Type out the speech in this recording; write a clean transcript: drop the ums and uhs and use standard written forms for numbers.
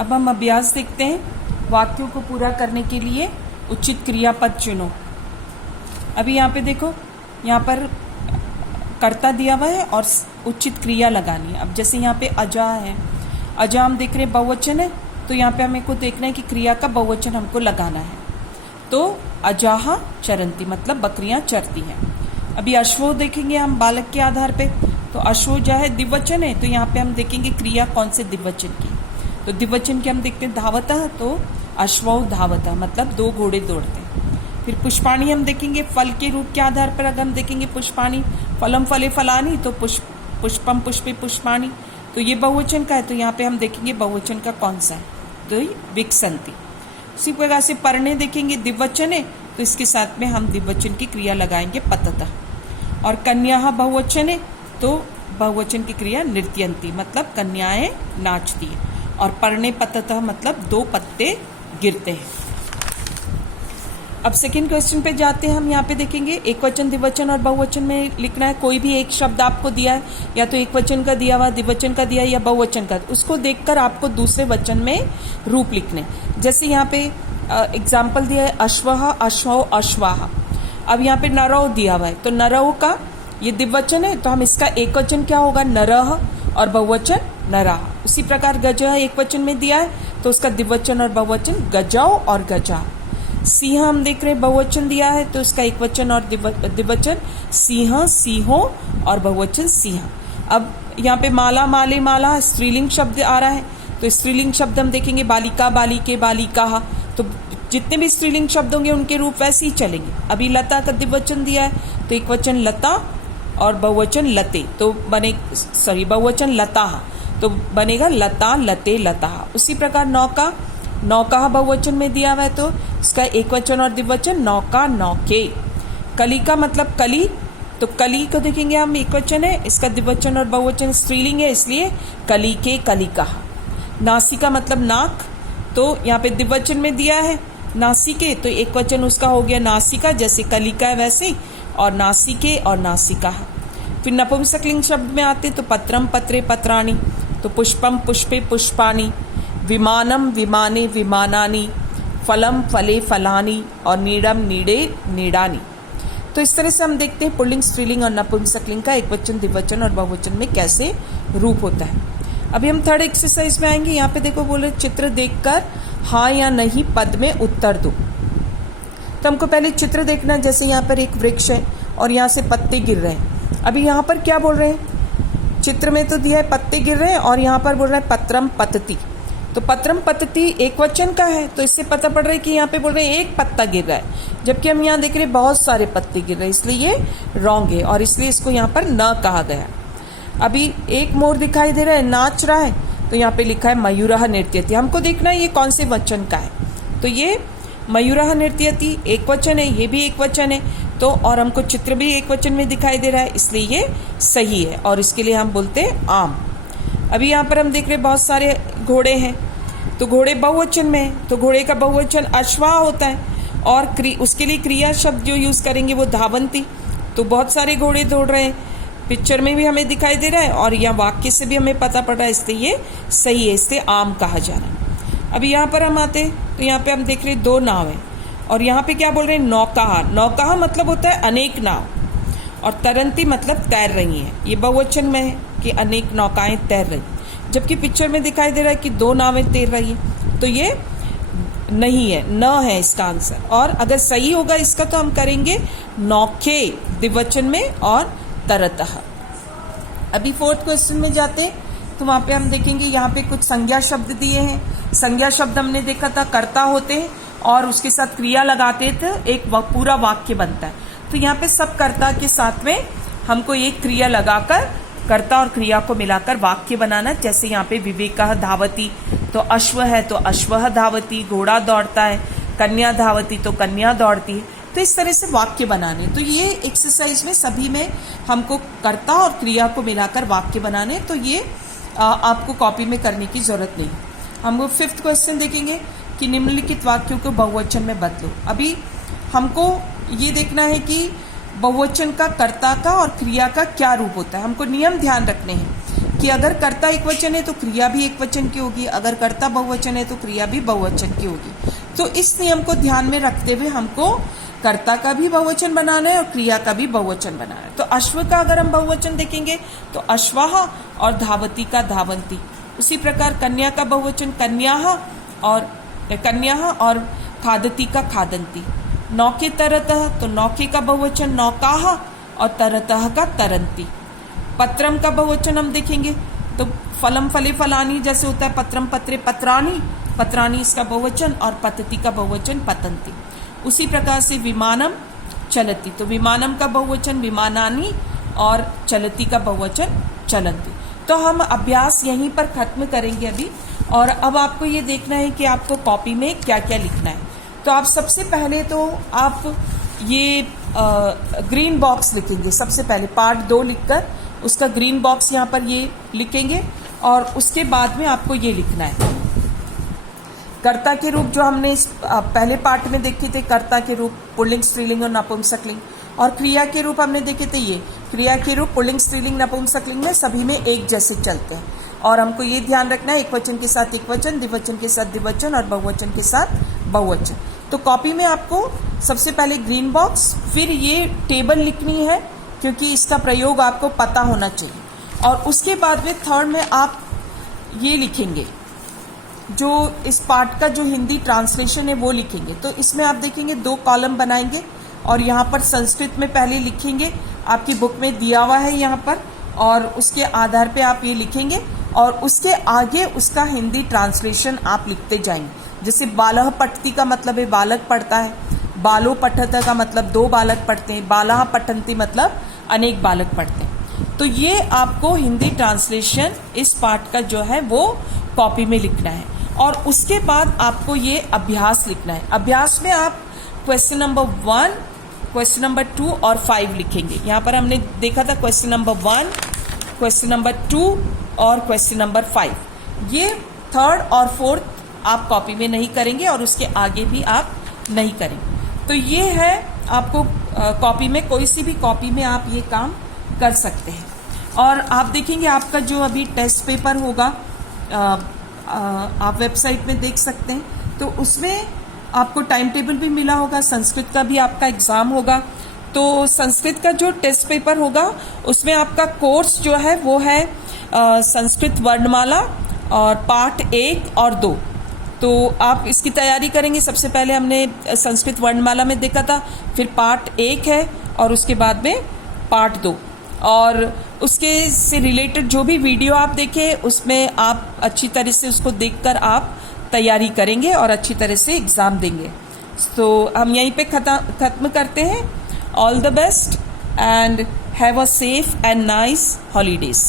अब हम अभ्यास देखते हैं। वाक्यों को पूरा करने के लिए उचित क्रियापद चुनो। अभी यहाँ पे देखो, यहाँ पर कर्ता दिया हुआ है और उचित क्रिया लगानी है। अब जैसे यहाँ पे अजा है, अजा हम देख रहे हैं बहुवचन है, तो यहाँ पे हमें को देखना है कि क्रिया का बहुवचन हमको लगाना है। तो अजाहा चरंती मतलब बकरियां चरती हैं। अभी अश्वो देखेंगे हम बालक के आधार पे, तो अश्वो जो है द्विवचन है, तो यहाँ पे हम देखेंगे क्रिया कौन से द्विवचन की। तो द्विवचन के हम देखते हैं धावता, तो अश्वौ धावता मतलब दो घोड़े दौड़ते हैं। फिर पुष्पाणी हम देखेंगे फल के रूप के आधार पर। अगर हम देखेंगे पुष्पाणी फलम फले फलानी, तो पुष्पम पुष्पे पुष्पाणी, तो ये बहुवचन का है, तो यहाँ पे हम देखेंगे बहुवचन का कौन सा है, तो विकसंती। उसी प्रकार से परणे देखेंगे द्विवचन है, तो इसके साथ में हम द्विवचन की क्रिया लगाएंगे पततः। और कन्या बहुवचन है, तो बहुवचन की क्रिया नृत्यंती मतलब कन्याएं नाचती है। और परणे पततः मतलब दो पत्ते गिरते हैं। अब सेकंड क्वेश्चन पे जाते हैं हम। यहाँ पे देखेंगे एक वचन द्विवचन और बहुवचन में लिखना है। कोई भी एक शब्द आपको दिया है, या तो एक वचन का दिया हुआ, द्विवचन का दिया है या बहुवचन का, उसको देखकर आपको दूसरे वचन में रूप लिखने। जैसे यहाँ पे एग्जाम्पल दिया है अश्वः अश्वौ अश्वाहा। अब यहाँ पे नरौ दिया हुआ है, तो नरौ का ये द्विवचन है, तो हम इसका एक वचन क्या होगा नरह, और बहुवचन नराह। उसी प्रकार गजह एक वचन में दिया है, तो उसका द्विवचन और बहुवचन गजौ और गजा। सिंह हम देख रहे हैं बहुवचन दिया है, तो इसका एक वचन और द्विवचन सिंह सिंहो और बहुवचन सिंह। अब यहाँ पे माला माले माला स्त्रीलिंग शब्द आ रहा है, तो स्त्रीलिंग शब्द हम देखेंगे बालिका बालिके बालिका, तो जितने भी स्त्रीलिंग शब्द होंगे उनके रूप वैसे ही चलेंगे। अभी लता का द्विवचन दिया है, तो एक वचन लता और बहुवचन लते, तो बने बहुवचन लता, तो बनेगा लता लते लता। उसी प्रकार नौका, नौका बहुवचन में दिया हुआ है, तो इसका एक वचन और द्विवचन नौका नौके। कलिका मतलब कली, तो कली को देखेंगे हम एक वचन है, इसका द्विवचन और बहुवचन स्त्रीलिंग है, इसलिए कली के कलिका। नासिका मतलब नाक, तो यहाँ पे द्विवचन में दिया है नासिके, तो एक वचन उसका हो गया नासिका, जैसे कलिका है वैसे, और नासिके और नासिका। फिर नपुंसकलिंग शब्द में आते तो पत्रम पत्रे पत्राणी, तो पुष्पम पुष्पे पुष्पाणी, विमानम विमाने विमानानी, फलम फले फलानी, और नीडम नीडे नीडानी। तो इस तरह से हम देखते हैं पुल्लिंग स्त्रीलिंग और नपुंसकलिंग का एक वचन द्विवचन और बहुवचन में कैसे रूप होता है। अभी हम थर्ड एक्सरसाइज में आएंगे। यहाँ पे देखो बोले चित्र देखकर हाँ या नहीं पद में उत्तर दो। तो हमको पहले चित्र देखना, जैसे यहाँ पर एक वृक्ष है और यहाँ से पत्ते गिर रहे हैं। अभी यहाँ पर क्या बोल रहे हैं, चित्र में तो दिया है पत्ते गिर रहे हैं, और यहाँ पर बोल रहे हैं पत्रम पतती, तो पत्रम पतती एक वचन का है, तो इससे पता पड़ रहा है कि यहाँ पे बोल रहे हैं एक पत्ता गिर रहा है, जबकि हम यहाँ देख रहे हैं बहुत सारे पत्ते गिर रहे हैं, इसलिए ये रॉन्ग है और इसलिए इसको यहाँ पर न कहा गया। अभी एक मोर दिखाई दे रहा है नाच रहा है, तो यहाँ पे लिखा है मयूरः नृत्यति। हमको देखना है ये कौन से वचन का है, तो ये मयूरः नृत्यति एक वचन है, ये भी एक वचन है, तो और हमको चित्र भी एक वचन में दिखाई दे रहा है, इसलिए ये सही है और इसके लिए हम बोलते हैं आम। अभी यहाँ पर हम देख रहे हैं बहुत सारे घोड़े हैं, तो घोड़े बहुवचन में है, तो घोड़े का बहुवचन अश्वा होता है, और उसके लिए क्रिया शब्द जो यूज करेंगे वो धावंती। तो बहुत सारे घोड़े दौड़ रहे हैं, पिक्चर में भी हमें दिखाई दे रहा है और यहाँ वाक्य से भी हमें पता पड़ रहा है, इसलिए ये सही है, इसलिए आम कहा जा रहा है। अभी यहाँ पर हम आते हैं, तो यहाँ पे हम देख रहे हैं दो नाव है, और यहाँ पे क्या बोल रहे हैं नौकाहा। नौकाहा मतलब होता है अनेक नाव, और तरंती मतलब तैर रही है। ये बहुवचन में है कि अनेक नौकाएं तैर रही, जबकि पिक्चर में दिखाई दे रहा है कि दो नावें तैर रही है, तो ये नहीं है, न है इसका आंसर। और अगर सही होगा इसका तो हम करेंगे नौके द्विवचन में और तरतः। अभी फोर्थ क्वेश्चन में जाते हैं, तो वहां पे हम देखेंगे यहाँ पे कुछ संज्ञा शब्द दिए हैं। संज्ञा शब्द हमने देखा था कर्ता होते हैं और उसके साथ क्रिया लगाते थे, एक पूरा वाक्य बनता है। तो यहाँ पे सब कर्ता के साथ में हमको एक क्रिया लगाकर कर्ता और क्रिया को मिलाकर वाक्य बनाना। जैसे यहाँ पे विवेकः धावती, तो अश्व है तो अश्वः धावती, घोड़ा दौड़ता है, कन्या धावती तो कन्या दौड़ती है। तो इस तरह से वाक्य बनाने, तो ये एक्सरसाइज में सभी में हमको कर्ता और क्रिया को मिलाकर वाक्य बनाने, तो ये आपको कॉपी में करने की जरूरत नहीं। हम फिफ्थ क्वेश्चन देखेंगे कि निम्नलिखित वाक्यों को बहुवचन में बदलो। अभी हमको ये देखना है कि बहुवचन का कर्ता का और क्रिया का क्या रूप होता है। हमको नियम ध्यान रखने हैं कि अगर कर्ता एक वचन है तो क्रिया भी एक वचन की होगी, अगर कर्ता बहुवचन है तो क्रिया भी बहुवचन की होगी। तो इस नियम को ध्यान में रखते हुए हमको कर्ता का भी बहुवचन बनाना है और क्रिया का भी बहुवचन बनाना है। तो अश्व का अगर हम बहुवचन देखेंगे तो अश्वाह और धावती का धावंती। उसी प्रकार कन्या का बहुवचन कन्याः और खादती का खादंती। नौके तरतः तो नौके का बहुवचन नौकाः और तरतः का तरंती। पत्रम का बहुवचन हम देखेंगे तो फलम फले फलानी जैसे होता है, पत्रम पत्रे पत्राणी, पत्राणी इसका बहुवचन और पतति का बहुवचन पतंती। उसी प्रकार से विमानम चलती तो विमानम का बहुवचन विमानानी और चलती का बहुवचन चलंती। तो हम अभ्यास यहीं पर खत्म करेंगे अभी, और अब आपको ये देखना है कि आपको कॉपी में क्या क्या लिखना है। तो आप सबसे पहले तो आप ये ग्रीन बॉक्स लिखेंगे, सबसे पहले पार्ट 2 लिखकर उसका ग्रीन बॉक्स यहाँ पर ये लिखेंगे, और उसके बाद में आपको ये लिखना है कर्ता के रूप जो हमने इस पहले पार्ट में देखे थे, कर्ता के रूप पुल्लिंग स्त्रीलिंग और नपुंसकलिंग, और क्रिया के रूप हमने देखे थे ये क्रिया के रूप पुल्लिंग स्त्रीलिंग नपुंसकलिंग में सभी में एक जैसे चलते हैं। और हमको ये ध्यान रखना है एक वचन के साथ एक वचन, द्विवचन के साथ द्विवचन और बहुवचन के साथ बहुवचन। तो कॉपी में आपको सबसे पहले ग्रीन बॉक्स, फिर ये टेबल लिखनी है क्योंकि इसका प्रयोग आपको पता होना चाहिए, और उसके बाद में थर्ड में आप ये लिखेंगे जो इस पार्ट का जो हिंदी ट्रांसलेशन है वो लिखेंगे। तो इसमें आप देखेंगे 2 कॉलम बनाएंगे और यहाँ पर संस्कृत में पहले लिखेंगे, आपकी बुक में दिया हुआ है यहाँ पर, और उसके आधार पे आप ये लिखेंगे और उसके आगे उसका हिंदी ट्रांसलेशन आप लिखते जाएंगे। जैसे बालः पठति का मतलब है बालक पढ़ता है, बालो पठत का मतलब 2 बालक पढ़ते हैं, बालाः पठन्ति मतलब अनेक बालक पढ़ते हैं। तो ये आपको हिंदी ट्रांसलेशन इस पार्ट का जो है वो कॉपी में लिखना है, और उसके बाद आपको ये अभ्यास लिखना है। अभ्यास में आप क्वेश्चन नंबर 1, क्वेश्चन नंबर 2 और 5 लिखेंगे। यहाँ पर हमने देखा था क्वेश्चन नंबर 1, क्वेश्चन नंबर 2 और क्वेश्चन नंबर 5। ये 3rd और 4th आप कॉपी में नहीं करेंगे और उसके आगे भी आप नहीं करेंगे। तो ये है आपको कॉपी में, कोई सी भी कॉपी में आप ये काम कर सकते हैं। और आप देखेंगे आपका जो अभी टेस्ट पेपर होगा आप वेबसाइट में देख सकते हैं, तो उसमें आपको टाइम टेबल भी मिला होगा। संस्कृत का भी आपका एग्ज़ाम होगा, तो संस्कृत का जो टेस्ट पेपर होगा उसमें आपका कोर्स जो है वो है संस्कृत वर्णमाला और पार्ट 1 और 2। तो आप इसकी तैयारी करेंगे। सबसे पहले हमने संस्कृत वर्णमाला में देखा था, फिर पार्ट 1 है और उसके बाद में पार्ट 2, और उसके से रिलेटेड जो भी वीडियो आप देखें उसमें आप अच्छी तरह से उसको देखकर आप तैयारी करेंगे और अच्छी तरह से एग्ज़ाम देंगे। तो हम यहीं पे ख़त्म करते हैं। All the best and have a safe and nice holidays.